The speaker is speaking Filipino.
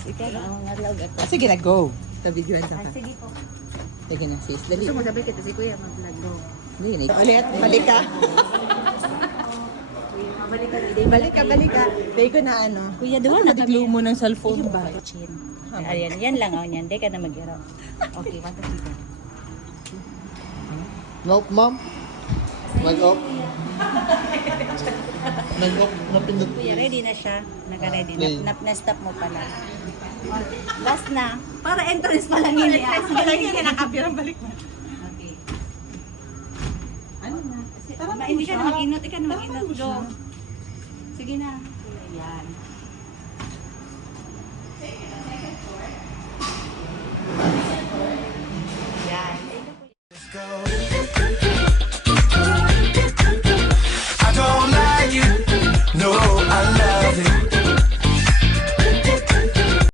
sis. Ikaw na ang nalog ako. Sige na, go. Tabiguan sa Ah, ka. sige po. Sige na, sis. Dali. Gusto mo sabi kita si Kuya mag-vlog go. Dali na. Ulit, balik ka. Balik ka, balik ka. Dahil ko na ano. Kuya, doon na Matiglo kami. mo ng cellphone Yung ba? bago chin. Ayan, yan lang oh, yan. Hindi ka na mag-iro. Okay, 1, 2, 3. Nope, ma'am. Mag-off. Nag-off. Napindot. Kuya, ready na siya. Naka-ready na. Okay. Na-stop mo pala. Last na. Para entrance pa lang yun. Entrance pa lang yun. Nakapirang balik mo. Okay. Ano na? Hindi ka na mag-inot. Ikaw na mag-inot. Go. Sige na. Kuya, yan.